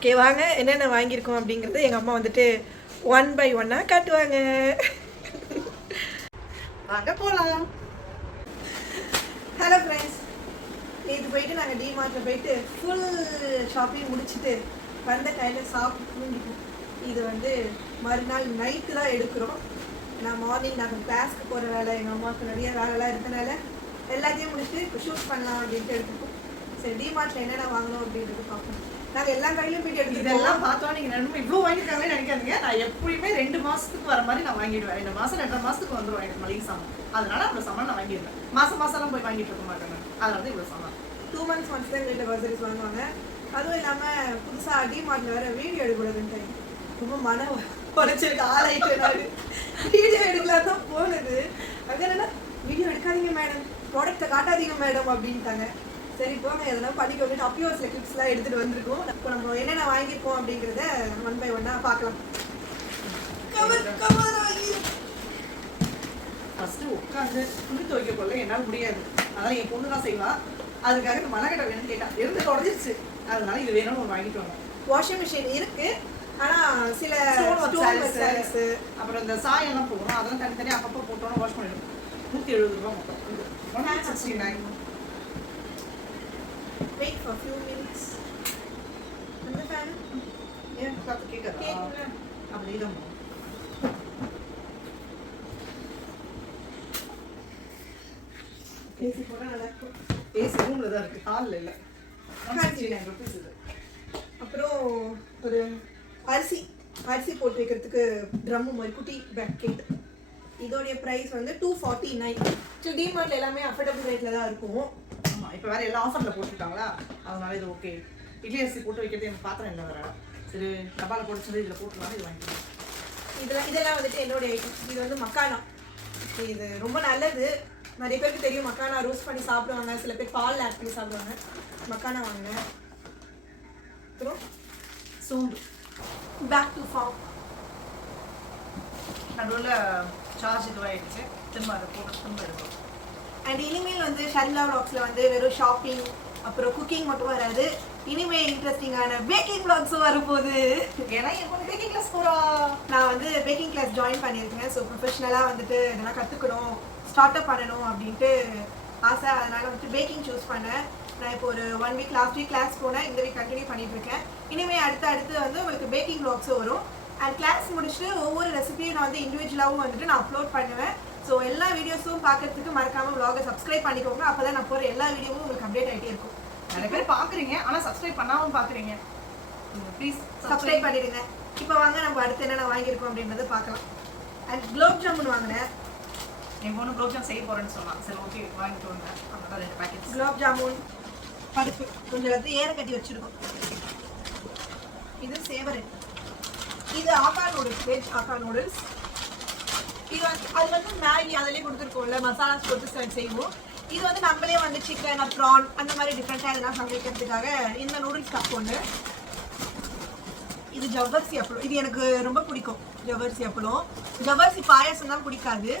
Okay, வாங்க என்னென்ன வாங்கியிருக்கோம் அப்படிங்கிறது எங்கள் அம்மா வந்துட்டு 1 by 1 காட்டுவாங்க. வாங்க போகலாம். ஹலோ ஃப்ரெண்ட்ஸ், நேற்று போயிட்டு நாங்கள் டிமார்ட்டில் போயிட்டு ஃபுல் ஷாப்பிங் முடிச்சுட்டு வந்த கையில் சாப்பிட்டு தூங்கிட்டோம். இது வந்து மறுநாள் நைட்டு தான் எடுக்கிறோம். நான் மார்னிங் நாங்கள் கிளாஸ்க்கு போகிற வேலை, எங்கள் அம்மாவுக்கு நிறைய வேலைலாம் இருக்கனால எல்லாத்தையும் முடிச்சுட்டு இப்போ ஷூட் பண்ணலாம் அப்படின்ட்டு எடுத்துப்போம். சரி, டிமார்ட்டில் என்னென்ன வாங்கணும் அப்படின்றது பார்ப்போம். நாங்கள் எல்லா கடையிலும் போயிட்டு எடுத்து இதெல்லாம் பார்த்தோம். நீங்கள் ரெண்டு இவ்வளோ வாங்கியிருக்காங்களே நினைக்காதீங்க. நான் எப்பயுமே 2 மாதத்துக்கு வர மாதிரி நான் வாங்கிடுவேன். 2 மாதம் 2.5 மாதத்துக்கு வந்துடும் எனக்கு மளிகை சாமான். அதனால அவ்வளோ சாமான் நான் வாங்கிடுவேன். மாதம்லாம் போய் வாங்கிட்டு இருக்க மாட்டேங்க. அதனால தான் இவ்வளோ சாமான். 2 months ஒன்ஸ் தான் வீட்டில் க்ரோசரிஸ் வாங்குவாங்க. அதுவும் இல்லாமல் புதுசாக டிமார்ட்டில் வேறு வீடியோ எடுக்கூடாதுன்ட்டு ரொம்ப மன உடைச்சிருக்கு. ஆளாயிட்டு நான் வீடியோ எடுக்கலாம் தான் போனது. அங்கே என்னன்னா வீடியோ எடுக்காதீங்க மேடம், ப்ராடக்ட்டை காட்டாதீங்க மேடம் அப்படின்ட்டாங்க. சரி போங்க, எதனா பண்ணிக்க வந்துட்டு அப்பயும் ஒரு சில கிளிப்ஸ்லாம் எடுத்துகிட்டு வந்திருக்கோம். இப்போ நம்ம என்னென்ன வாங்கியிருக்கோம் அப்படிங்கிறத 1 by 1 பார்க்கலாம். ஃபஸ்ட்டு உட்காந்து துணி துவைக்க கொள்ள என்னால் முடியாது. அதனால் என் பொண்ணு தான் செய்வா. அதுக்காக இந்த மலைக்கட்டை வேணும்னு கேட்டால் இருந்து உடஞ்சிருச்சு. அதனால இது வேணும்னு ஒரு வாங்கிட்டு வாங்க. வாஷிங் மிஷின் இருக்கு, ஆனால் சில அப்புறம் இந்த சாயம்லாம் போகணும். அதெல்லாம் தனித்தனியாக அப்பப்போ போட்டோன்னா வாஷ் பண்ணிடும். 170 ரூபா மொத்தம். 169. Wait for a few minutes. அந்த ஃபேன் ஏன் பார்த்து கேட்குறா? அப்படி தான் ஏசி போனால் நல்லா இருக்கும். ஏசி ரூமில் தான் இருக்குது, ஹாலில் இல்லை. 169 rupees இது. அப்புறம் ஒரு அரிசி போட்டு வைக்கிறதுக்கு ட்ரம்மு மாதிரி குட்டி பேக்கெட். இதோடைய ப்ரைஸ் வந்து 249. ஸோ டிமார்ட்டில் எல்லாமே அஃபோர்டபுள் ரேட்டில் தான் இருக்கும். ஆமாம், இப்போ வேறு எல்லா ஆஃபரில் போட்டுருக்காங்களா, அதனால இது ஓகே. இட்லி அரிசி போட்டு வைக்கிறது எனக்கு பாத்திரம் இல்லை வேறு. சரி, டப்பாவில் போட்டு இதில் போட்டுருவாங்க. இது வாங்கிக்கலாம். இதெல்லாம் வந்துட்டு என்னுடைய ஐட்டம்ஸ். இது வந்து மக்கானா. இது ரொம்ப நல்லது. நிறைய பேருக்கு தெரியும் மக்கானா ரோஸ்ட் பண்ணி சாப்பிடுவாங்க. சில பேர் பால் ஆட் பண்ணி சாப்பிடுவாங்க. மக்கானா வாங்கினேன். அப்புறம் சோம்பு பேக் டு ஃபார்ம். நடுவில் சார்ஜ் இதுவாகிடுச்சு. திரும்ப அதை போட்டு திரும்ப எடுக்கும். அண்ட் இனிமேல் வந்து ஷர்மிளா வ்ளாக்ஸில் வந்து வெறும் ஷாப்பிங் அப்புறம் குக்கிங் மட்டும் வராது. இனிமேல் இன்ட்ரெஸ்டிங்கான பேக்கிங் வ்ளாக்ஸும் வரப்போகுது. ஏன்னா எனக்கு வந்து பேக்கிங் கிளாஸ் போகிறோம். நான் வந்து பேக்கிங் கிளாஸ் ஜாயின் பண்ணியிருக்கேன். ஸோ ப்ரொஃபஷ்னலாக வந்துட்டு இதெல்லாம் கற்றுக்கணும், ஸ்டார்ட் அப் பண்ணணும் அப்படின்ட்டு ஆசை. அதனால் வந்துட்டு பேக்கிங் சூஸ் பண்ணேன். நான் இப்போ ஒரு 1 week லாஸ்ட் வீக் கிளாஸ் போனேன். இந்த வீக் கண்டினியூ பண்ணிகிட்ருக்கேன். இனிமேல் அடுத்து வந்து உங்களுக்கு பேக்கிங் வ்ளாக்ஸும் வரும். அண்ட் கிளாஸ் முடிச்சுட்டு ஒவ்வொரு ரெசிபியும் நான் வந்து இண்டிவிஜுவலாகவும் வந்துட்டு நான் அப்லோட் பண்ணுவேன். ஸோ எல்லா வீடியோஸும் பார்க்கறதுக்கு மறக்காமல் வ்ளாகை சப்ஸ்கிரைப் பண்ணிக்கோங்க. அப்போ தான் நான் போகிற எல்லா வீடியோவும் உங்களுக்கு அப்டேட் ஆகிட்டே இருக்கும். நிறைய பேர் பார்க்குறீங்க, ஆனால் சப்ஸ்கிரைப் பண்ணாமல் பார்க்குறீங்க. ப்ளீஸ் சப்ஸ்கிரைப் பண்ணிடுங்க. இப்போ வாங்க நம்ம அடுத்து என்னென்ன வாங்கியிருக்கோம் அப்படின்றத பார்க்கலாம். அண்ட் குலோப் ஜாமுன் வாங்கினேன். என் பொண்ணு குலோப் ஜாமுன் செய்ய போகிறேன்னு சொன்னான். சரி ஓகே வாங்கிட்டு வந்தேன். அதனால் 2 பேக்கெட்ஸ் குலோப் ஜாமுன் பருப்பு கொஞ்சம் எல்லாத்தையும் ஏற கட்டி வச்சுருக்கோம். இது சேவரட். இது ஆக்கா நூடுல்ஸ், வெஜ் ஆக்கா நூடுல்ஸ். இது வந்து அது வந்து மேகி அதிலே கொடுத்துருக்கோம்ல, மசாலாஸ் போட்டு செய்வோம். இது வந்து நம்மளே வந்து சிக்கன் ப்ரான் அந்த மாதிரி டிஃப்ரெண்ட்டாக எதனா சமைக்கிறதுக்காக இந்த நூடுல்ஸ் கப் ஒன்று. இது ஜவ்வரிசி அப்பளம். இது எனக்கு ரொம்ப பிடிக்கும், ஜவ்வரிசி அப்பளம். ஜவ்வரிசி பாயாசம் தான் பிடிக்காது.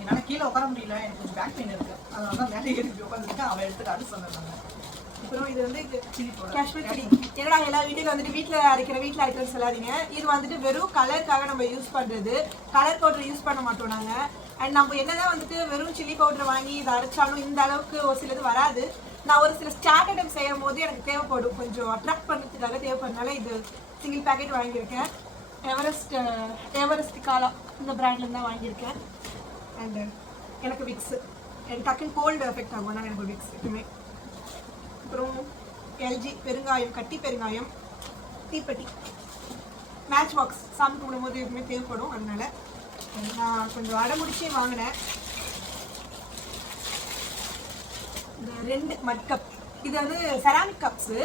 என்னால் கீழே உட்கார முடியல, எனக்கு கொஞ்சம் பேக் பெயின் இருக்குது. அதனால தான் மேலே ஏறி உட்காந்துருக்கேன். அவன் எடுத்துட்டு சொன்னாங்க. அப்புறம் இது வந்து காஷ்மீர் சில்லி. என்னடா எல்லா வீட்டில் வந்துட்டு வீட்டில் ஐட்டம்ஸ் சொல்லாதீங்க. இது வந்துட்டு வெறும் கலருக்காக நம்ம யூஸ் பண்ணுறது. கலர் பவுடர் யூஸ் பண்ண மாட்டோம் நாங்கள். அண்ட் நம்ம என்னதான் வந்துட்டு வெறும் சில்லி பவுடர் வாங்கி இதை அரைச்சாலும் இந்த அளவுக்கு ஒரு சிலது வராது. நான் ஒரு சில ஸ்டார்ட் ஐட்டம் செய்யும் போது எனக்கு தேவைப்படும், கொஞ்சம் அட்ராக்ட் பண்ணுறதுக்காக தேவைப்படுறதுனால இது சிங்கிள் பேக்கெட் வாங்கியிருக்கேன். எவரெஸ்ட் காலா இந்த பிராண்ட்லேருந்து தான் வாங்கியிருக்கேன். அண்டு எனக்கு விக்ஸு, எனக்கு டக்குன்னு கோல்டு எஃபெக்ட் ஆகும், நான் எனக்கு விக்ஸ் எப்பவுமே. அப்புறம் எல்ஜி பெருங்காயம், கட்டி பெருங்காயம், தீப்பெட்டி, மேட்ச் பாக்ஸ் சாமி கும்பிடும்போது எதுவுமே தேவைப்படும். அதனால நான் கொஞ்சம் அடமுடிச்சே வாங்கினேன். இந்த 2 மட் கப். இது வந்து செராமிக் கப்ஸு.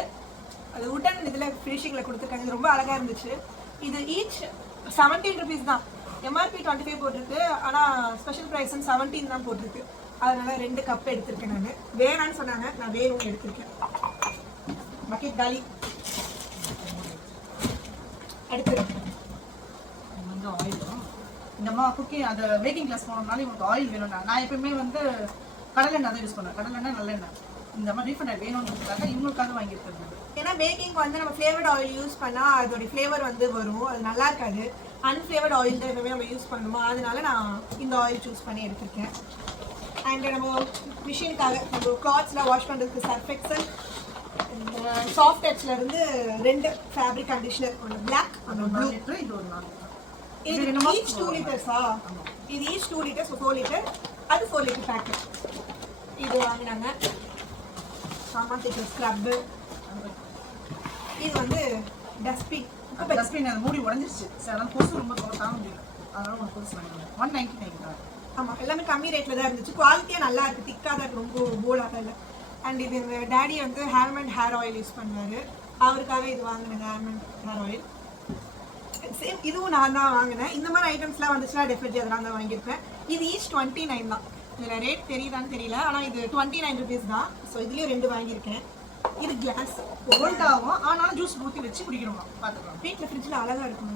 அது உடன் இதில் ஃபினிஷிங்கில் கொடுத்துருக்காங்க. இது ரொம்ப அழகாக இருந்துச்சு. இது ஈச் 17 rupees தான். எம்ஆர்பி 25 போட்டிருக்கு, ஆனால் ஸ்பெஷல் ப்ரைஸ் 17 தான் போட்டிருக்கு. அதனால 2 கப் எடுத்திருக்கேன். நான் வேணான்னு சொன்னாங்க, நான் வேணும் எடுத்திருக்கேன். பக்கெட் காலி. எடுத்துருக்கேன். வந்து ஆயிலும் இந்த அம்மா குக்கிங் அந்த பேக்கிங் கிளாஸ் போனோம்னால இவங்களுக்கு ஆயில் வேணும்னா நான் எப்பவுமே வந்து கடலெண்ணெய் தான் யூஸ் பண்ணுவேன். கடலெண்ணெய் நல்லெண்ணெய் இந்த மாதிரி ரீஃபண்ட் ஆயில் வேணும்ன்றதுக்காக இவங்களுக்காக வாங்கியிருக்கிறது. ஏன்னா பேக்கிங்க்கு வந்து நம்ம ஃப்ளேவர்ட் ஆயில் யூஸ் பண்ணா அதோட ஃப்ளேவர் வந்து வரும், அது நல்லா இருக்காது. அன்ஃப்ளேவர்ட் ஆயில் தான் எப்பவுமே நம்ம யூஸ் பண்ணுமா, அதனால நான் இந்த ஆயில் சூஸ் பண்ணி எடுத்திருக்கேன். அண்ட் நம்ம மிஷினுக்காக நம்ம கிளாத்ஸ்லாம் வாஷ் பண்ணுறதுக்கு சர்ஃப் எக்ஸல், சாஃப்ட் டச்ல இருந்து 2 ஃபேப்ரிக் கண்டிஷனர், ஒன்று பிளாக் ஒன்று ப்ளூ. இது ஒரு 4 இது ஈச் 2 லிட்டர்ஸா? இது ஈச் 2 லிட்டர்ஸ், 4 லிட்டர், அது 4 லிட்டர் பேக்கெட். இது வாங்கினாங்க. சாமான் தேய்க்கிற ஸ்க்ரப்பு. இது வந்து டஸ்ட்பின். டஸ்ட்பின் அது மூடி உடஞ்சிருச்சு. சரி, அதனால கொசு ரொம்ப தாங்க முடியல, அதனால ஒரு கொசு வாங்கினேன். 199 தான். ஆமாம், எல்லாமே கம்மி ரேட்டில் தான் இருந்துச்சு. குவாலிட்டியாக நல்லா இருக்குது, திக்காக தான் இருக்குது, ரொம்ப போலாக இல்லை. அண்ட் இது எங்கள் டேடி வந்து ஹேர்மண்ட் ஹேர் ஆயில் யூஸ் பண்ணுவார், அவருக்காக இது வாங்கினேங்க, ஹேர்மண்ட் ஹேர் ஆயில். சேம் இதுவும் நான் தான் வாங்கினேன். இந்த மாதிரி ஐட்டம்ஸ்லாம் வந்துச்சுன்னா டெஃபினெட்லி அதெல்லாம் தான் வாங்கியிருப்பேன். இது ஈச் 29 தான். இதில் ரேட் தெரியுதான்னு தெரியல, ஆனால் இது 29 rupees தான். ஸோ இதுலேயும் 2 வாங்கியிருக்கேன். இது கிளாஸ் கோல்டாகும், ஆனாலும் ஜூஸ் ஊற்றி வச்சு குடிக்கணுமா பார்த்துக்கலாம். வீட்டில் ஃப்ரிட்ஜில் அழகாக இருக்கும்.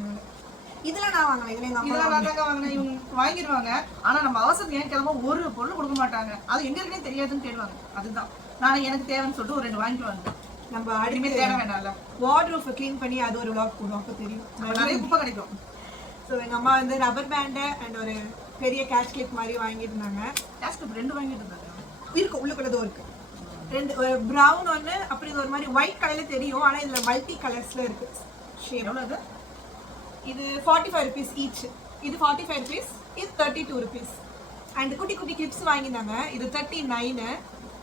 இதெல்லாம் நான் வாங்கலை, இதில் எங்கள் இதெல்லாம் அம்மா நான் தாங்க வாங்கினேன். இவங்க வாங்கிடுவாங்க, ஆனால் நம்ம அவசரத்துக்கு ஏன் கிளம்ப ஒரு பொருள் கொடுக்க மாட்டாங்க. அது எங்க இருக்குன்னே தெரியாதுன்னு தேடுவாங்க. அதுதான் நான் எனக்கு தேவைன்னு சொல்லிட்டு ஒரு 2 வாங்கிட்டு வந்தேன். நம்ம அடிமே தேட வேண்டாம்ல. வார்ட்ரோப் க்ளீன் பண்ணி அது ஒரு vlog போடுவோம், அப்போ தெரியும். நிறைய குப்பை கிடைக்கும். ஸோ எங்கள் அம்மா வந்து ரப்பர் பேண்டு அண்ட் ஒரு பெரிய கேஷ் கிளிப் மாதிரி வாங்கியிருந்தாங்க. கேஷ் கிளிப் 2 வாங்கிட்டு இருந்தாங்க. இருக்கு, உள்ளுக்குள்ளதும் இருக்குது. 2, ஒரு ப்ரௌன் ஒன்று, அப்படி இது ஒரு மாதிரி ஒயிட் கலரில் தெரியும், ஆனால் இதில் மல்டி கலர்ஸில் இருக்குது. ஷேப் எவ்வளோ? இது 45 rupees ஈச். இது 45 rupees, இது 32 rupees. அண்ட் குட்டி குட்டி கிளிப்ஸ் வாங்கியிருந்தாங்க. இது 39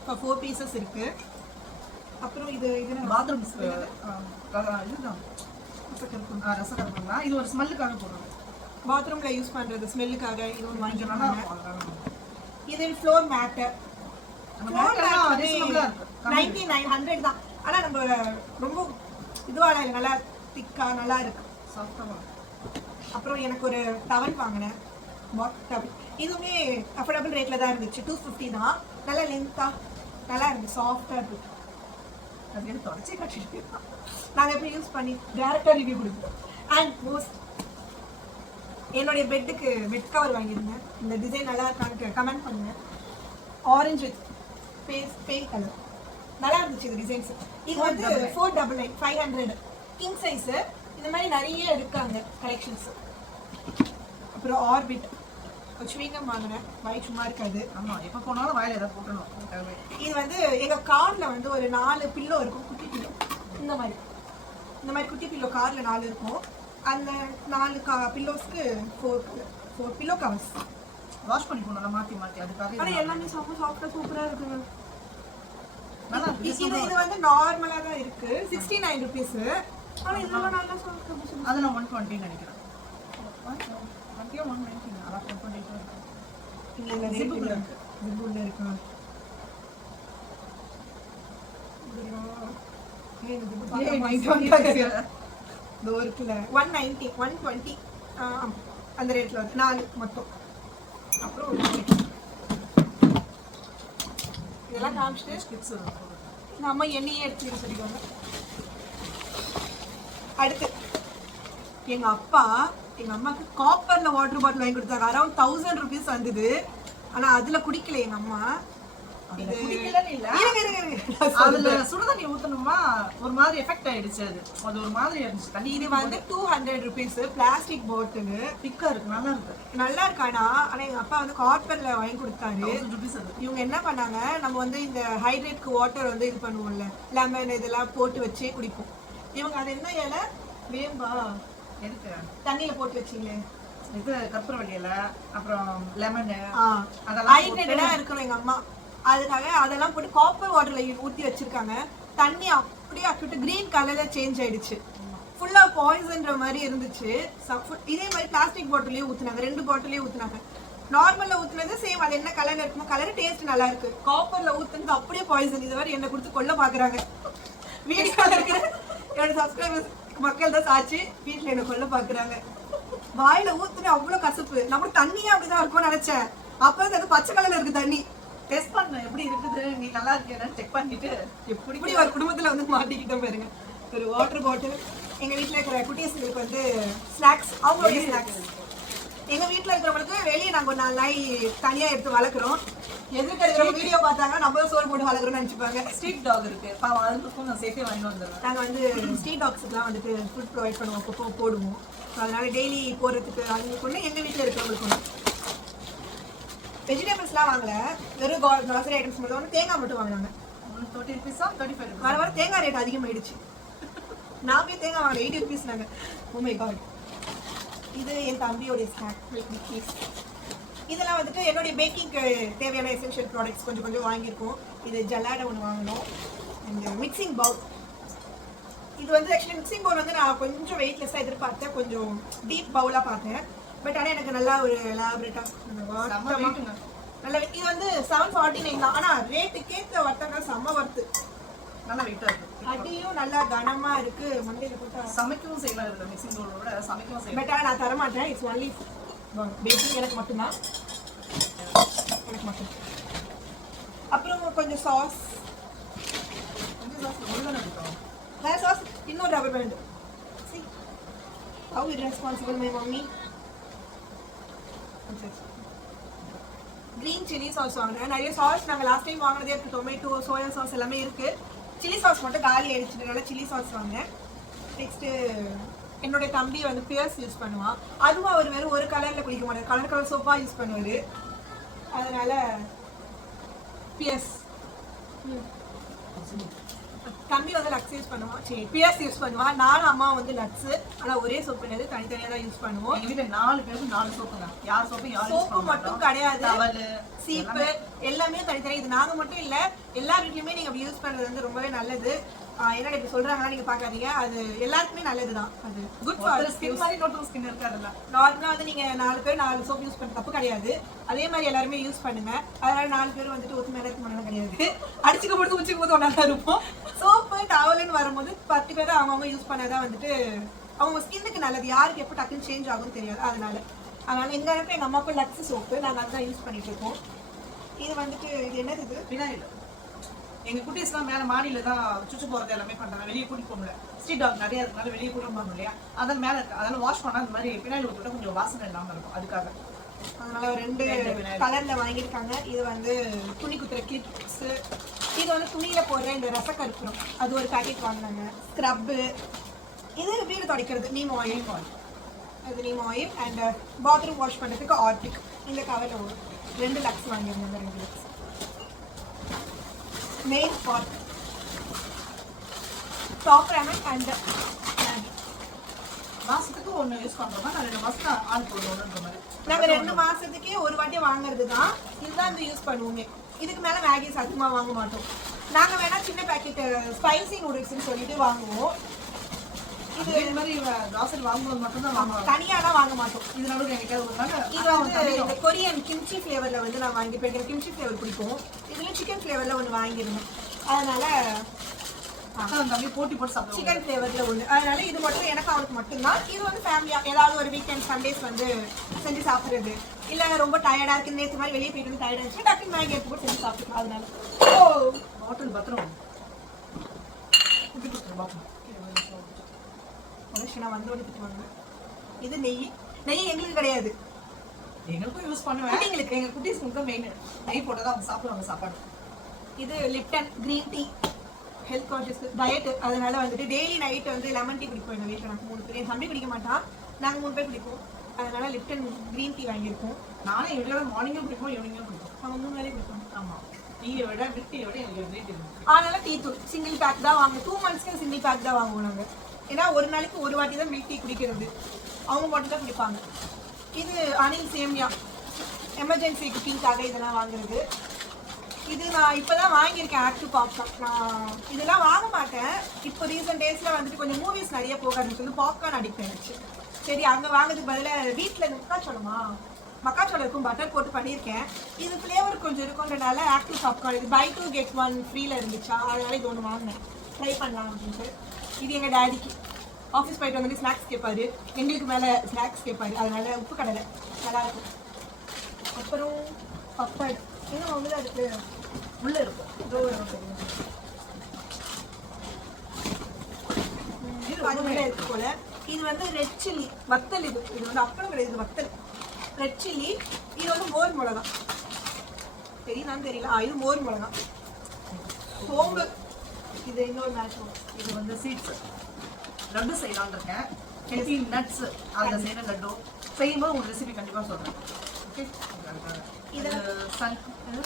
இப்போ 4 pieces இருக்குது. அப்புறம் இது பாத்ரூம் இதுதான் ரசகரம் தான். இது ஒரு ஸ்மெல்லுக்காக போடுறோம், பாத்ரூமில் யூஸ் பண்ணுறது ஸ்மெல்லுக்காக. இது ஒன்று நல்லா வாங்கிக்கலாம். இருக்கும். இது ஃப்ளோர் மேட்டு. 99 100 தான். ஆனால் நம்ம ரொம்ப இதுவாக இல்லை, நல்லா திக்காக நல்லா இருக்கு, சாஃப்டாக. அப்புறம் எனக்கு ஒரு டவல் வாங்கினேன், டவல். இதுவுமே அஃபோர்டபுள் ரேட்டில் தான் இருந்துச்சு, 250 தான். நல்லா லென்த்தாக நல்லா இருந்துச்சு, சாஃப்டாக இருந்துச்சு. அது எனக்கு தொடச்சி கட்டிட்டு நாங்கள் எப்படி யூஸ் பண்ணி டேரெக்டாக ரிவ்யூ கொடுப்போம். அண்ட் மோஸ்ட் என்னுடைய பெட்டுக்கு பெட் கவர் வாங்கியிருந்தேன். இந்த டிசைன் நல்லா இருக்கான்னு கமெண்ட் பண்ணுங்க. ஆரஞ்சு வித் பெயிண்ட் கலர் நல்லா இருந்துச்சு இந்த டிசைன்ஸ். இது வந்து 499 500 கிங் சைஸு. இந்த மாதிரி நிறைய இருக்காங்க கலெக்ஷன்ஸ். அப்புறம் ஆர்பிட் சுவிங்கம் வாங்கினேன், வாய் சும்மா இருக்காது. ஆமாம், எப்போ போனாலும் வாயில் ஏதாவது போட்டணும். இது வந்து எங்கள் காரில் வந்து ஒரு 4 பில்லோ இருக்கும், குட்டி பில்லோ. இந்த மாதிரி குட்டி பில்லோ காரில் 4 இருக்கும். அந்த 4 பில்லோஸ்க்கு 4 பில்லோ கவர்ஸ் வாஷ் பண்ணி போனோம் மாற்றி மாற்றி. அதுக்காக ஆனால் எல்லாமே சாஃப்டாக சூப்பராக இருக்குங்க. நல்லா இது வந்து நார்மலாக தான் இருக்குது, 69 rupees. ஆனால் இதெல்லாம் நல்லா சாஃப்டாக. அது நான் 120 நினைக்கிறேன். 190 அதான் 120 இங்கே ஜிப்புள்ள இருக்கு. ஜிப்புள்ள இருக்கா? இதோ இருக்குல்ல 190 120 அந்த ரேட்டில் வந்து 4 மொத்தம். அப்புறம் இதெல்லாம் காமிச்சிட்டு ஸ்கிப்ஸ் நம்ம எண்ணெயே எடுத்துக்க சொல்லிக்கோங்க. அடுத்து எங்கள் அம்மாவுக்கு காப்பரில் வாட்டர் பாட்டில் வாங்கி கொடுத்தாங்க. அரௌண்ட் 1000 rupees வந்தது. ஆனால் அதில் குடிக்கல எங்கள் அம்மா. இது அதுல சுடுதண்ணி ஊத்தணுமா ஒரு மாதிரி எஃபெக்ட் ஆயிடுச்சு. அது ஒரு மாதிரி இருந்துச்சு தண்ணி. இது வந்து 200 rupees பிளாஸ்டிக் பாட்டில். திக்கா இருக்கு, நல்லா இருக்கு. ஆனால் எங்கள் அப்பா வந்து காப்பரில் வாங்கி கொடுத்தாரு. இவங்க என்ன பண்ணாங்க, நம்ம வந்து இந்த ஹைட்ரேட்க்கு வாட்டர் வந்து இது பண்ணுவோம்ல, லெமன் இதெல்லாம் போட்டு வச்சே குடிப்போம். இவங்க அது என்ன இலை வேம்பா எதுக்கு தண்ணியில் போட்டு வச்சிங்களே, இது கற்பூரவள்ளி இலை, அப்புறம் லெமனு, அதெல்லாம் ஹைட்ரேட்டடாக இருக்கணும் எங்கள் அம்மா. அதுக்காக அதெல்லாம் போட்டு காப்பர் வாட்டரில் ஊற்றி வச்சிருக்காங்க. தண்ணி அப்படியே ஆக்கிட்டு கிரீன் கலரில் சேஞ்ச் ஆயிடுச்சு. ஃபுல்லாக பாய்சன்ற மாதிரி இருந்துச்சு. இதே மாதிரி பிளாஸ்டிக் பாட்டிலையும் ஊற்றுனாங்க, 2 பாட்டிலையும் ஊற்றுனாங்க. நார்மலில் ஊற்றுனது சேம், அது என்ன கலரில் இருக்குமோ கலர், டேஸ்ட் நல்லா இருக்கு. காப்பரில் ஊற்றுனது அப்படியே பாய்சன். இது மாதிரி என்னை கொடுத்து கொல்ல பார்க்குறாங்க. வீடியோவில் இருக்கிற என்னோட சப்ஸ்கிரைபர்ஸ் மக்கள் தான் சாட்சி. வீட்டில் என்னை கொல்ல பார்க்குறாங்க. வாயில் ஊற்றுன அவ்வளோ கசப்பு. நம்மளுக்கு தண்ணியே அப்படிதான் இருக்கும்னு நினச்சேன். அப்போ அது பச்சை கலரில் இருக்குது தண்ணி. டெஸ்ட் பண்ண எப்படி இருக்குது, நீ நல்லா இருக்கேன்னு செக் பண்ணிட்டு இப்படி ஒரு குடும்பத்தில் வந்து மாட்டிக்கிட்டோம் பாருங்க. ஒரு வாட்டர் பாட்டில். எங்கள் வீட்டில் இருக்கிற குட்டீஸ்களுக்கு வந்து ஸ்நாக்ஸ், அவங்களுடைய ஸ்நாக்ஸ். எங்கள் வீட்டில் இருக்கிறவங்களுக்கு வெளியே நாங்கள் ஒரு 4 நாய் தனியாக எடுத்து வளர்க்குறோம். எதுக்கு எடுக்கிற வீடியோ பார்த்தாங்கன்னா நம்ம சோறு போட்டு வளர்க்குறோம்னு நினச்சிப்பாங்க. ஸ்ட்ரீட் டாக் இருக்கு பாவம், அதுக்கும் நான் சேர்த்தே வாங்கிட்டு வந்துடுவேன். நாங்கள் வந்து ஸ்ட்ரீட் டாக்ஸுக்குலாம் வந்துட்டு ஃபுட் ப்ரொவைட் பண்ணுவோம், அப்பப்போ போடுவோம். அதனால டெய்லி போடுறதுக்கு அவங்களுக்கு ஒன்று, எங்கள் வீட்டில் இருக்கிறவங்களுக்கு ஒன்று. வெஜிடபிள்ஸ்லாம் வாங்கல, வெறும் க்ராசரி ஐட்டம்ஸ் மட்டும் ஒன்று. தேங்காய் மட்டும் வாங்கினாங்க. 30 rupees 35 வர வர தேங்காய் ரேட் அதிகமாகிடுச்சு. நான் போய் தேங்காய் வாங்கல, 80 rupees நாங்கள். Oh my God. இது என் தம்பியோடைய ஸ்நாக் பீஸ். இதெல்லாம் வந்துட்டு என்னுடைய பேக்கிங்க்கு தேவையான எசென்ஷியல் ப்ராடக்ட்ஸ் கொஞ்சம் கொஞ்சம் வாங்கியிருக்கோம். இது ஜல்லாடை ஒன்று வாங்கினோம். இந்த மிக்சிங் பவுல், இது வந்து ஆக்சுவலி மிக்சிங் பவுல் வந்து நான் கொஞ்சம் வெயிட்லெஸ்ஸாக எதிர்பார்த்தேன், கொஞ்சம் டீப் பவுலாக பார்த்தேன். பட் ஆனால் எனக்கு நல்லா ஒரு எலாபரேட்டாக நல்ல. இது வந்து 749 தான். ஆனால் ரேட்டுக்கேற்ற வர்த்தக செம்ம வர்த்து. நல்லா வெயிட்டாக இருக்கு. அடியும் நல்லா கனமாக இருக்கு. மண்டையில் போட்டா சமைக்கவும் செய்யலாம். இதில் மிக்சிங் பவுலோட சமைக்கவும் செய்யலாம். பட் ஆனால் நான் தரமாட்டேன். It's only packing. எனக்கு மட்டும்தான், எனக்கு மட்டும். அப்புறம் கொஞ்சம் சாஸ், வேற சாஸ், இன்னொரு rubber band. See how irresponsible my mommy. Green chilli sauce வாங்கினேன். நிறைய சாஸ் நாங்கள் லாஸ்ட் டைம் வாங்கினதே இருக்குது. டொமேட்டோ, சோயா சாஸ் எல்லாமே இருக்குது. சில்லி சாஸ் மட்டும் காலி ஆயிடுச்சுனால சில்லி சாஸ் வாங்கினேன். நெக்ஸ்ட்டு என்னுடைய தம்பி வந்து பியர்ஸ் யூஸ் பண்ணுவான். அதுவும் அவர் வெறும் ஒரு கலரில் குடிக்க மாட்டார், கலர் கலர் சோப்பாக யூஸ் பண்ணுவார். அதனால் பியர்ஸ். தம்பி வந்து லக்ஸ் யூஸ் பண்ணுவான், சரி பியர்ஸ் யூஸ் பண்ணுவான். நானும் அம்மா வந்து லக்ஸு. ஆனால் ஒரே சோப்பு கிடையாது, தனித்தனியாக தான் யூஸ் பண்ணுவோம். எங்கள் வீட்டில் 4 பேருக்கு 4 சோப்பு தான். யார் சோப்பு யார் சோப்பு மட்டும் கிடையாது, சீப்பு எல்லாமே தனித்தனி. இது நாங்கள் மட்டும் இல்லை, எல்லா வீட்லையுமே நீங்கள் அப்படி யூஸ் பண்ணுறது வந்து ரொம்பவே நல்லது. என்னடா இப்படி சொல்கிறாங்கன்னா நீங்கள் பார்க்காதீங்க, அது எல்லாருக்குமே நல்லது தான். அது குட் ஃபார் ஸ்கின் மாதிரி நோட்டல் ஸ்கின் இருக்காதுல்ல. நார்மலாக வந்து நீங்கள் 4 பேர் 4 சோப் யூஸ் பண்ண தப்பு கிடையாது. அதே மாதிரி எல்லாருமே யூஸ் பண்ணுங்க. அதனால 4 பேர் வந்துட்டு ஒத்து மேலே இருக்க கிடையாது. அடிச்சுக்க போட்டு உச்சிக்கும் போது ஒன்றா தான் இருப்போம். சோப்பு டவலுன்னு வரும்போது பர்டிகுலராக அவங்கவுங்க யூஸ் பண்ணதான் வந்துட்டு அவங்க ஸ்கின்னுக்கு நல்லது. யாருக்கு எப்போ டக்குன்னு சேஞ்ச் ஆகும்னு தெரியாது. அதனால எங்கள் இடத்துல எங்கள் அம்மாவுக்கும் லக்ஸ் சோப்பு நாங்கள் அதுதான் யூஸ் பண்ணிட்டு இருக்கோம். இது வந்துட்டு இது என்னது? இது வினாயில். எங்கள் குட்டீஸ்லாம் மேலே மாடியில் தான் சுச்சு போகிறது எல்லாமே பண்ணுறாங்க. வெளியே கூட்டிட்டு போக முடியல. ஸ்ட்ரீட் டாக் நிறையா இருக்கனால வெளியே கூட்டிட்டு போகணும் இல்லையா, அதனால் மேலே இருக்கு. அதனால் வாஷ் பண்ணால் அந்த மாதிரி பின்னாடி விட்டுவிட்டா கொஞ்சம் வாசனை இல்லாமல் இருக்கும். அதுக்காக அதனால 2 கலரில் வாங்கியிருக்காங்க. இது வந்து துணி குத்துற கிளிப்ஸு. இது வந்து துணியில் போடுற இந்த ரசக்கருப்புறம், அது ஒரு பேக்கெட் வாங்கினாங்க. ஸ்க்ரப்பு, இது வீடு துடைக்கிறது நீம் ஆயில். அது neem oil. And bathroom wash பண்ணுறதுக்கு ஆர்டிக். இந்த கவரில் ஒரு 2 லக்ஸ் வாங்கியிருந்தாங்க. 2 Lux. Main pot, Top Ramen and மாதத்துக்கு ஒன்று யூஸ் பண்ணுறோம்னா நான் 2 மாதத்துக்கு ஆள் போடணுன்ற மாதிரி. நாங்கள் 2 மாதத்துக்கே ஒரு வாட்டி வாங்குறது தான். இதுதான் இந்த யூஸ் பண்ணுவோமே. இதுக்கு மேலே மேகி சத்துமாக வாங்க மாட்டோம். நாங்கள் வேணால் சின்ன பேக்கெட்டு ஸ்பைசி நூடுல்ஸ்ன்னு சொல்லிட்டு வாங்குவோம். இது மாதிரி கிராசரி வாங்கும்போது மட்டும்தான் வாங்குவோம், தனியாலாம் வாங்க மாட்டோம். இது நடுவில் எனக்கு ஒரு நாள் இது வந்து இந்த கொரியன் கிம்ச்சி ஃப்ளேவரில் வந்து நான் வாங்கிப்பேன். எனக்கு கிம்ச்சி ஃப்ளேவர் பிடிக்கும். இதில் சிக்கன் ஃப்ளேவரில் ஒன்று வாங்கியிருந்தேன். அதனால தம்பி போட்டி போட்டு சாப்பிடுவோம். சிக்கன் ஃப்ளேவரில் ஒன்று. அதனால இது மட்டும் எனக்கு அவனுக்கு மட்டும்தான். இது வந்து ஃபேமிலியாக ஏதாவது ஒரு வீக்கெண்ட் சண்டேஸ் வந்து செஞ்சு சாப்பிட்றது. இல்லை ரொம்ப டயர்டாக இருக்குது, நேற்று மாதிரி வெளியே போயிட்டு வந்து டயர்டாக இருந்துச்சு, டக்குன்னு மேகி எடுத்து போட்டு செஞ்சு சாப்பிட்டுக்கலாம். அதனால ஹோட்டல் பத்திரம் குட்டி கொடுத்துருவோம். நான் வந்து ஒன்று. இது நெய். நெய் எங்களுக்கு கிடையாது, எங்களுக்கும் யூஸ் பண்ணுவேன். எங்களுக்கு எங்கள் குட்டீஸ்க்கு தான் மெயின் நெய் போட்டு தான் அவங்க சாப்பிடுவாங்க சாப்பாடு. இது Lipton green tea, health conscious diet. அதனால வந்துட்டு டெய்லி நைட் வந்து லெமன் டீ குடிப்போம். எங்கள் வீட்டில் நாங்கள் 3 பேர். என் தம்பி குடிக்க மாட்டான், நாங்கள் 3 பேர் குடிப்போம். அதனால லிப்டன் க்ரீன் டீ வாங்கியிருக்கோம். நானே எவ்வளோ மார்னிங்கும் குடிப்போம், ஈவினிங்கும் குடிப்போம். அவங்க 3 வேலையும் குடிப்போம். ஆமாம், டீயை விட மில்க் டீயை விட எனக்கு க்ரீன் டீ. அதனால டீ தூள் சிங்கிள் பேக் தான் வாங்குவோம். 2 monthsக்கு சிங்கிள் பேக் தான் வாங்குவோம் நாங்கள். ஏன்னா ஒரு நாளைக்கு ஒரு வாட்டி தான் மில்க் டீ குடிக்கிறது, அவங்க மட்டும் தான் குடிப்பாங்க. இது அனில் சேமியா, எமர்ஜென்சி குக்கிங்காக இதெல்லாம் வாங்குறது. இது நான் இப்போ தான் வாங்கியிருக்கேன். Active popcorn. நான் இதெல்லாம் வாங்க மாட்டேன். இப்போ ரீசெண்ட் டேஸில் வந்துட்டு கொஞ்சம் மூவிஸ் நிறைய போக ஆரம்பிச்சு பாப்கார்ன் அடிக்ட் ஆயிடுச்சு. சரி அங்கே வாங்குறதுக்கு பதிலாக வீட்டில் மக்காச்சோளம் இருக்கும், பட்டர் போட்டு பண்ணியிருக்கேன். இது ஃப்ளேவர் கொஞ்சம் இருக்குன்றனால ஆக்டிவ் பாப்கார்ன். இது buy 2 get 1 ஃப்ரீயில் இருந்துச்சா, அதனால இது ஒன்று வாங்கினேன், ட்ரை பண்ணலாம் அப்படின்ட்டு. இது எங்கள் டேடிக்கு ஆஃபீஸ் போயிட்டு வந்துட்டு ஸ்நாக்ஸ் கேட்பாரு, எங்களுக்கு மேலே ஸ்நாக்ஸ் கேட்பாரு. அதனால உப்பு கடலை நல்லாயிருக்கும். அப்புறம் பப்பட் இன்னும் உள்ளே இருக்குது, உள்ளே இருக்கும். இது இருக்கு போல. இது வந்து ரெட் சில்லி வத்தல். இது வந்து அப்பளம் கிடையாது, வத்தல் ரெட் சில்லி. இது வந்து மோர் மிளகா. தெரியுதான்னு தெரியல. இது மோர் மிளகா, சோம்பு. இது இன்னொரு மேட்ச். இது வந்து சீட்ஸ் லட்டு செய்யலாம்னு இருக்கேன். ஹெல்த்தி நட்ஸ் அதில் செய்கிற லட்டு செய்யும்போது உங்களுக்கு ரெசிபி கண்டிப்பாக சொல்கிறேன். ஓகே. இது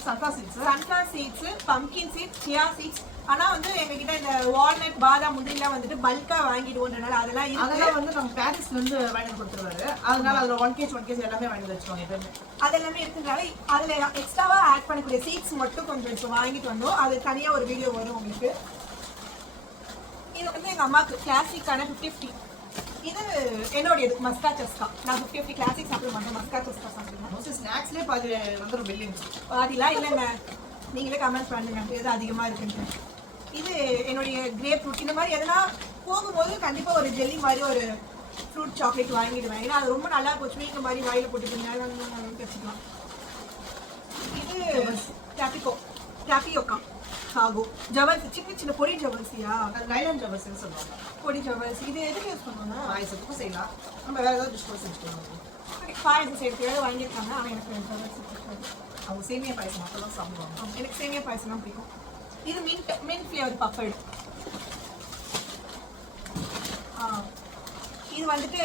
sunflower seeds, pumpkin seeds, chia seeds. ஆனா வந்து எங்ககிட்ட இந்த வால்நட், பாதாம், முந்திரிலாம் வந்துட்டு பல்கா வாங்கிடுவோன்றனால அதெல்லாம் வந்து நம்ம பாரிஸ்ல இருந்து வாங்கி கொடுத்துருவாரு. அதனால அதுல 1 kg எல்லாமே வாங்கி வச்சுக்கோங்க. எப்பவுமே அதெல்லாமே இருக்கிறதுனால அதுல எக்ஸ்ட்ராவா ஆட் பண்ணக்கூடிய சீட்ஸ் மட்டும் கொஞ்சம் இப்போ வாங்கிட்டு வந்தோம். அது தனியா ஒரு வீடியோ வரும் உங்களுக்கு. இது வந்து எங்க அம்மாக்கு கிளாசிக்கான 50-50. இது என்னோடது மஸ்கா சஸ்கா. நான் 50-50 கிளாசிக் சாப்பிட மாட்டேன், மஸ்கா சஸ்கா சாப்பிடுவேன். மோஸ்ட்லி ஸ்நாக்ஸ்லேயே பாதி வந்துடும் பில்லிங். பாதிலாம் இல்லைங்க, நீங்களே கமெண்ட் பண்ணுங்க எது அதிகமாக இருக்குன்னு. இது என்னுடைய கிரேப் ஃப்ரூட். இந்த மாதிரி எதனா போகும்போது கண்டிப்பாக ஒரு ஜெல்லி மாதிரி ஒரு ஃப்ரூட் சாக்லேட் வாங்கிடுவேன். ஏன்னா அது ரொம்ப நல்லா போச்சு. இந்த மாதிரி வாயில் போட்டுட்டு வச்சுக்கலாம். இது டேப்பியோக்கா ஆகும். ஜவல்ஸ், சின்ன சின்ன பொடி ஜவல்ஸியா, லைலான் ஜவல்ஸ்ன்னு சொல்லுவாங்க. பொடி ஜவல்ஸ். இது எதுக்கு யூஸ் பண்ணுவாங்க? பாயசத்துக்கும் செய்யலாம். நம்ம வேறு ஏதாவது டிஷ் கூட செஞ்சுக்கலாம். பாயசம் செய்யறதுக்காக வாங்கியிருக்காங்க. ஆனால் எனக்கு ஜவல்ஸ் பிடிக்காது. அவங்க சேமியா பாயசம் மட்டும் தான் சாப்பிடுவாங்க. எனக்கு சேமியா பாயசம் தான் பிடிக்கும். இது மின்ட் ஃப்ளேவர் பப்படு. இது வந்துட்டு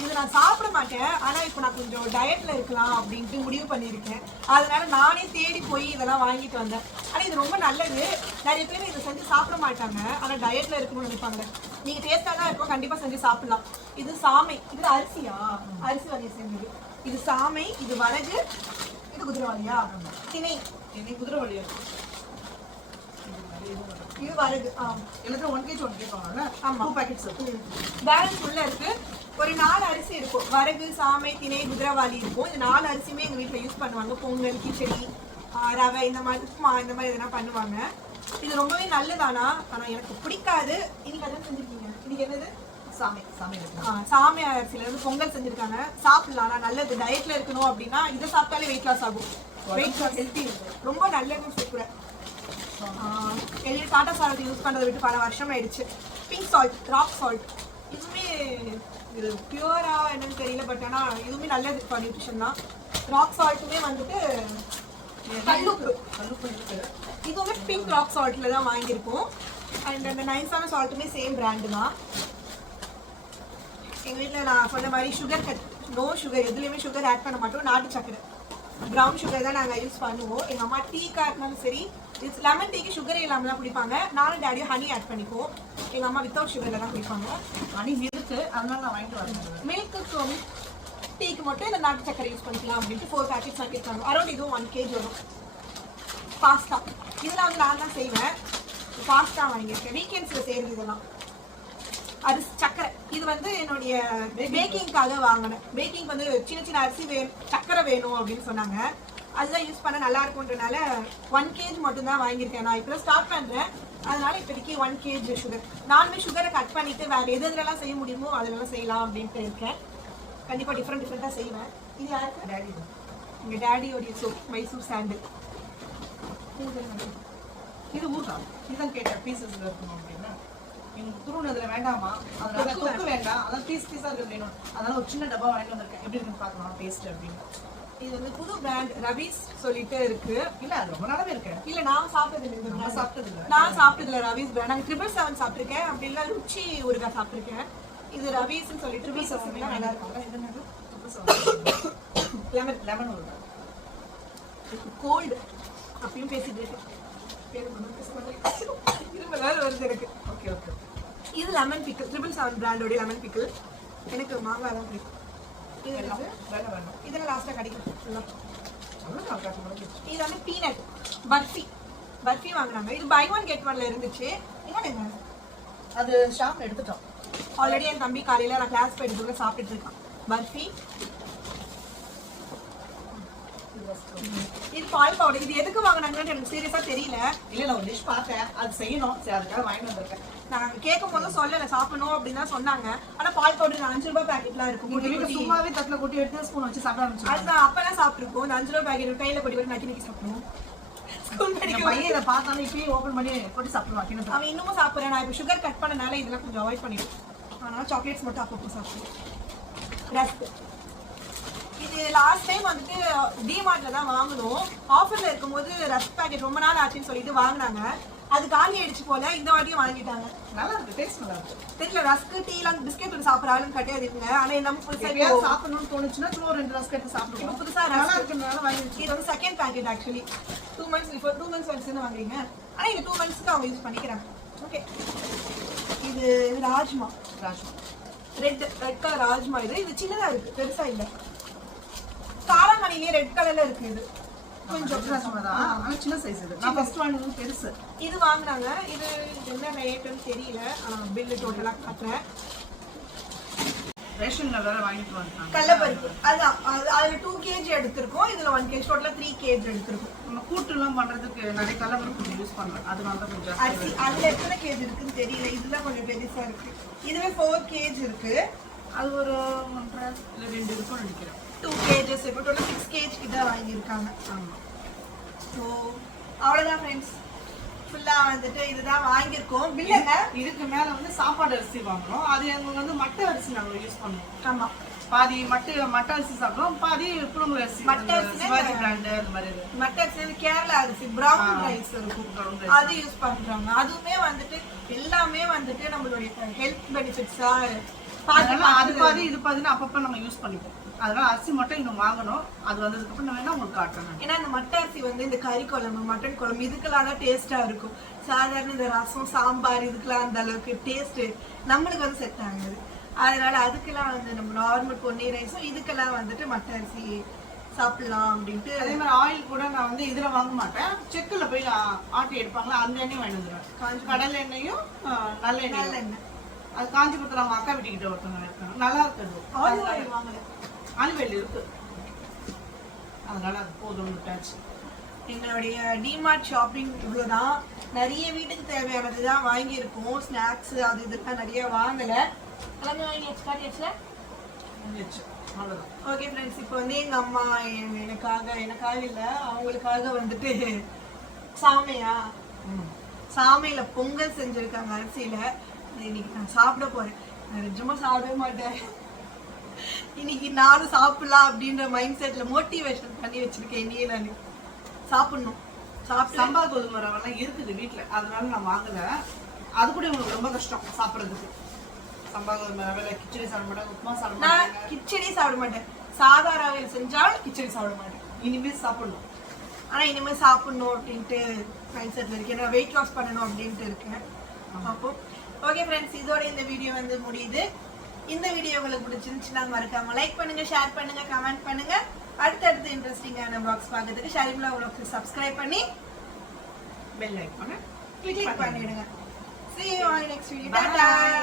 இது நான் சாப்பிட மாட்டேன். ஆனால் இப்போ நான் கொஞ்சம் டயட்டில் இருக்கலாம் அப்படின்ட்டு முடிவு பண்ணியிருக்கேன். அதனால நானே தேடி போய் இதெல்லாம் வாங்கிட்டு வந்தேன். ஆனால் இது ரொம்ப நல்லது. நிறைய பேர் இதை செஞ்சு சாப்பிட மாட்டாங்க, ஆனால் டயட்டில் இருக்கணும்னு நினைப்பாங்க. நீங்கள் டேஸ்ட்டாக தான் இருக்கும், கண்டிப்பாக செஞ்சு சாப்பிடலாம். இது சாமை. இது அரிசியா? அரிசி வகையை சேர்ந்தது. இது சாமை, இது வரகு, இது குதிரைவாளியா? திணை. குதிரைவாளியா? இது வரகு. எல்லாத்தையும் 1 kg வாங்கல. ஆமா, 2 packets பேலன்ஸ் உள்ள இருக்கு. ஒரு 4 அரிசி இருக்கும். வரகு, சாமை, திணை, குதிரைவாளி இருக்கும். இந்த 4 அரிசியுமே எங்க வீட்டில் யூஸ் பண்ணுவாங்க. பொங்கல், கிச்சடி, ரவை, இந்த மாதிரி உப்புமா, இந்த மாதிரி எதனா பண்ணுவாங்க. இது ரொம்பவே நல்லதானா, ஆனா எனக்கு பிடிக்காது. இன்னைக்கு அதான் செஞ்சிருக்கீங்க. இன்னைக்கு என்னது? சாமை அரிசியில இருந்து பொங்கல் செஞ்சிருக்காங்க. சாப்பிடலாம், ஆனா நல்லது. டயட்ல இருக்கணும் அப்படின்னா இதை சாப்பிட்டாலே வெயிட் லாஸ் ஆகும். வெயிட் லாஸ் ஹெல்த்தி, ரொம்ப நல்லதுன்னு சொல்றேன். டாட்டா சால்ட் யூஸ் பண்ணுறதை விட்டு பல வருஷம் ஆயிடுச்சு. Pink salt, rock salt. இதுவுமே இது பியூரா என்னன்னு தெரியல, பட் ஆனால் இதுவுமே நல்லது ஃபார் நியூட்ரிஷன் தான். ராக் சால்ட்டுமே வந்துட்டு கல்லுப்பு. இதுவுமே பிங்க் ராக் சால்ட்டில் தான் வாங்கியிருக்கோம். அண்ட் அந்த நைஸான சால்ட்டுமே சேம் பிராண்டு தான். எங்கள் வீட்டில் நான் சொன்ன மாதிரி சுகர் கட், நோ சுகர், எதுலேயுமே சுகர் ஆட் பண்ண மாட்டோம். நாட்டு சக்கரை, ப்ரௌன் சுகர் தான் நாங்கள் யூஸ் பண்ணுவோம். எங்கள் அம்மா டீக்காக இருந்தாலும் சரி, லெமன் டீக்கு சுகரே இல்லாமல் தான் குடிப்பாங்க. நானும் டேடியும் ஹனி ஆட் பண்ணிக்குவோம். எங்கள் அம்மா வித்தவுட் சுகரில் தான் குடிப்பாங்க. ஹனி இருக்கு, அதனால நான் வாங்கிட்டு வரேன். மில்க்கு டீக்கு மட்டும் இந்த நாட்டு சக்கரை யூஸ் பண்ணிக்கலாம் அப்படின்ட்டு 4 பேக்கெட்ஸ் வாங்கியிருக்காங்க. அரௌண்ட் இதுவும் 1 kg வரும். பாஸ்தா, இதெல்லாம் வந்து நான் தான் செய்வேன். பாஸ்தா வாங்கியிருக்கேன். வீக்கெண்ட்ஸில் செய்கிறது இதெல்லாம். அரிசி சக்கரை, இது வந்து என்னுடைய பேக்கிங்காக வாங்கினேன். பேக்கிங் வந்து சின்ன சின்ன அரிசி சக்கரை வேணும் அப்படின்னு சொன்னாங்க. அதுதான் யூஸ் பண்ண நல்லா இருக்கும்ன்றனால 1 kg மட்டும்தான் வாங்கியிருக்கேன். நான் இப்போ ஸ்டார்ட் பண்ணுறேன், அதனால இப்போதைக்கு 1 kg சுகர். நானுமே சுகரை கட் பண்ணிட்டு வேறு எதுலாம் செய்ய முடியுமோ அதெல்லாம் செய்யலாம் அப்படின்ட்டு இருக்கேன். கண்டிப்பாக டிஃப்ரெண்ட்டாக செய்வேன். இது யாருக்கு? டேடி தான். எங்கள் டேடியோடைய சோப், மைசூர் சாண்டில். இது ஊர்தான். இதுதான் கேட்டேன், பீசஸ்ல இருக்கணும் அப்படின்னா. எனக்கு துருவனதுல வேண்டாமா, அதனால தொக்கு வேண்டாம், அதான் பீஸா இருக்கு வேணும். அதனால ஒரு சின்ன டப்பா வாங்கிட்டு வந்திருக்கேன். எப்படி இருக்குன்னு பார்க்கலாம் டேஸ்ட் அப்படின்னு. இது வந்து புது பிராண்ட் ரவிஸ் சொல்லிட்டு இருக்கு. இல்ல அது ரொம்ப நாளாவே இருக்கு. இல்ல நான் சாப்பிட்டது இல்லை. நான் சாப்பிட்டதுல ரவிஸ் பிராண்ட். நான் 777 சாப்பிட்டிருக்கேன். அப்படி இல்லை ருச்சி ஊறுகாய் சாப்பிட்டிருக்கேன். இது ரவிஸ்ன்னு சொல்லிட்டு 777 நல்லா இருக்கும். இது என்னது? 777 லெமன் ஊறுகாய். கோல்டு அப்பயும் பேசிட்டு இருக்கேன். வருது எனக்கு. Okay okay. இது லெமன் பிக்கிள், 777 பிராண்டோட லெமன் பிக்கிள். எனக்கு மாங்காய் தான் பிடிக்கும். இதெல்லாம் லாஸ்ட்டாக கிடைக்கும். இது வந்து பீனட் பர்ஃபி வாங்கினாங்க. இது பை 1 get 1ல இருந்துச்சு. என்னங்க அது ஷாப் எடுத்துட்டோம். ஆல்ரெடி என் தம்பி காலையில் நான் கிளாஸ் போயிட்டு சாப்பிட்டுட்டு இருக்கான். பர்ஃபி. இது பால் பவுடர். இது எதுக்கு வாங்கினாங்கன்னு எனக்கு சீரியஸாக தெரியல. இல்லை நான் ஒரு டிஷ் பார்த்தேன், அது செய்யணும். சரி அதுக்காக வாங்கிட்டு வந்திருக்கேன். நான் கேட்கும் போது சொல்லலை சாப்பிடணும் அப்படின்னு தான் சொன்னாங்க. ஆனால் பால் பவுடர் 5 ரூபாய் பேக்கெட்லாம் இருக்கும். சும்மாவே தட்டில் கொட்டி எடுத்து ஸ்பூன் வச்சு சாப்பிட ஆரம்பிச்சு. அதுதான் அப்பெல்லாம் சாப்பிட்ருக்கோம். 5 ரூபாய் பேக்கெட் கையில் கொட்டி கொட்டி நக்கி சாப்பிடுவோம். பையன் இதை பார்த்தாலும் இப்பயும் ஓப்பன் பண்ணி கொட்டி சாப்பிடுவான். அவன் இன்னமும் சாப்பிட்றேன். நான் இப்போ சுகர் கட் பண்ணனால இதெல்லாம் கொஞ்சம் அவாய்ட் பண்ணிடுவேன். அதனால சாக்லேட்ஸ் மட்டும் அப்பப்போ சாப்பிடுவேன். ரஸ்க் இது லாஸ்ட் டைம் வந்துட்டு டிமார்ட்ல தான் வாங்கணும். ஆஃபர்ல இருக்கும்போது ரஸ்க் பாக்கெட் ரொம்ப நாள் ஆச்சுன்னு சொல்லிட்டு வாங்கினாங்க. அது காலி ஆயிடுச்சு போல. இந்த வாட்டியும் வாங்கிட்டாங்க. நல்லா இருக்கு, டேஸ்ட் நல்லா இருக்கு. தெரியல ரஸ்க் டீலாம் பிஸ்கெட் சாப்பிட்ற ஆளுன்னு கிடையாது இருக்குங்க. ஆனா நம்ம புதுசா சாப்பிடணும்னு தோணுச்சுன்னா 2 ரஸ்க் எடுத்து சாப்பிடுவோம். புதுசா நல்லா இருக்குனால வாங்கி வச்சு. இது வந்து second packet actually 2 months before 2 months once வாங்குறீங்க. ஆனா இது 2 monthsக்கு அவங்க யூஸ் பண்ணிக்கிறாங்க. ஓகே, இது ராஜ்மா ரெட் கலர் ராஜ்மா. இது சின்னதா இருக்கு, பெருசா இல்ல. காராமணிலே ரெட் கலர்ல இருக்கு. இது கொஞ்சம் ராஜ்மா தான், ஆனா சின்ன சைஸ். இது நான் ஃபர்ஸ்ட் வாங்குனது பெருசு. இது வாங்குனாங்க. இது என்ன ரேட்னு தெரியல. பில் டோட்டலா காட்டுறேன். ரேஷன்ல வேற வாங்கிட்டு வந்தாங்க கடலைப்பருப்பு. அதான் அதுல 2 kg எடுத்திருக்கோம். இதுல 1 kg டோட்டலா 3 kg எடுத்திருக்கோம். நம்ம கூட்டு எல்லாம் பண்றதுக்கு நிறைய கடலைப்பருப்பு யூஸ் பண்றோம். அதனால தான் கொஞ்சம் அரிசி அதுல எத்தனை kg இருக்குன்னு தெரியல. இதுல கொஞ்சம் பெருசா இருக்கு. இதுவே 4 kg இருக்கு. அது ஒரு 1.5 இல்ல 2 இருக்கும் நினைக்கிறேன். 2 kg இப்போ டோட்டல் 6 kg கிட்ட வாங்கியிருக்காங்க. ஆமா. ஸோ அவ்வளோதான் ஃப்ரெண்ட்ஸ். ஃபுல்லாக வந்துட்டு இதுதான் வாங்கியிருக்கோம். பில்லுங்க இதுக்கு மேல வந்து சாப்பாடு அரிசி வாங்குறோம். அது எங்க வந்து மட்டை அரிசி நாங்க யூஸ் பண்ணுவோம். ஆமாம், பாதி மட்டை அரிசி சாப்பிடுறோம், பாதி புழுங்கல் அரிசி. மட்டை அரிசி சிவாஜி பிராண்ட் அந்த மாதிரி மட்டை அரிசி கேரளா அரிசி ப்ரௌன் ரைஸ் இருக்கும், அது யூஸ் பண்ணுறாங்க. அதுவுமே வந்துட்டு எல்லாமே வந்துட்டு நம்மளுடைய ஹெல்த் பெனிஃபிட்ஸா அதனால அது பாதி இது பாதின்னு அப்பப்போ நம்ம யூஸ் பண்ணிப்போம். அதனால அரிசி மட்டும் இன்னும் வாங்கணும். அது வந்ததுக்கு அப்புறம் நான் வேணா உங்களுக்கு காட்டுறேன். ஏன்னா இந்த மட்டை அரிசி வந்து இந்த கறி குழம்பு மட்டன் குழம்பு இதுக்கெல்லாம் தான் டேஸ்டா இருக்கும். சாதாரண இந்த ரசம் சாம்பார் இதுக்கெல்லாம் அந்த அளவுக்கு டேஸ்ட் நம்மளுக்கு வந்து செட் ஆகாது. அதனால அதுக்கெல்லாம் வந்து நம்ம நார்மல் பொன்னி ரைஸும் இதுக்கெல்லாம் வந்துட்டு மட்டை அரிசி சாப்பிடலாம் அப்படின்ட்டு. அதே மாதிரி ஆயில் கூட நான் வந்து இதுல வாங்க மாட்டேன். செக்கில் போய் ஆட்டி எடுப்பாங்களா அந்த எண்ணெயும் வாங்கி வந்துடுவேன். கடலை எண்ணெயும் நல்ல எண்ணெய். அது காஞ்சிபுரத்துல அவங்க அக்கா வீட்டுக்கிட்ட ஒருத்தவங்க இருக்காங்க, நல்லா இருக்குது. ஆலிவ் ஆயில் இருக்கு, அதனால அது போதும் விட்டாச்சு. என்னுடைய டிமார்ட் ஷாப்பிங் இவ்வளோதான். நிறைய வீட்டுக்கு தேவையானது தான் வாங்கியிருக்கோம். ஸ்நாக்ஸ் அது இதுதான் நிறைய வாங்கலை. எல்லாமே வாங்கி எக்ஸ்ட்ரா ஓகே ஃப்ரெண்ட்ஸ். இப்போ வந்து எங்கள் அம்மா எனக்காக இல்லை அவங்களுக்காக வந்துட்டு சாமையில பொங்கல் செஞ்சுருக்காங்க அரிசியில். இன்னைக்கு நான் சாப்பிட போகிறேன். நான் நிஜமாக சாப்பிடவே மாட்டேன். இன்னைக்கு நானும் சாப்பிடலாம் அப்படின்ற மைண்ட் செட்ல மோட்டிவேஷன் பண்ணி வச்சிருக்கேன். இன்னையே நான் சாப்பிடணும். சம்பா கோதுமை ரவெல்லாம் இருக்குது வீட்டுல, அதனால நான் வாங்கல. அது கூட உங்களுக்கு ரொம்ப கஷ்டம் சாப்பிட்றதுக்கு. சம்பா கோதுமை ரவையில கிச்சடி சாப்பிட மாட்டேன், உப்புமா சாப்பிட மாட்டேன். நான் கிச்சடி சாப்பிட மாட்டேன். சாதா ரவையில் செஞ்சாலும் கிச்சடி சாப்பிட மாட்டேன். இனிமேல் சாப்பிடணும். ஆனா இனிமேல் சாப்பிடணும் அப்படின்ட்டு மைண்ட் செட்ல இருக்கேன். நான் வெயிட் லாஸ் பண்ணணும் அப்படின்ட்டு இருக்கேன். அப்போ ஓகே ஃப்ரெண்ட்ஸ், இதோட இந்த வீடியோ வந்து முடியுது. இந்த வீடியோ உங்களுக்கு பிடிச்சிருந்துச்சுன்னா மறக்காம லைக் பண்ணுங்க, ஷேர் பண்ணுங்க, கமெண்ட் பண்ணுங்க. அடுத்தடுத்து இன்ட்ரெஸ்டிங்கான vlogs பார்க்கிறதுக்கு ஷரிம்லா vlogs சப்ஸ்கிரைப் பண்ணி பெல் ஐகானை கிளிக் பண்ணிடுங்க. See you on next video. Bye.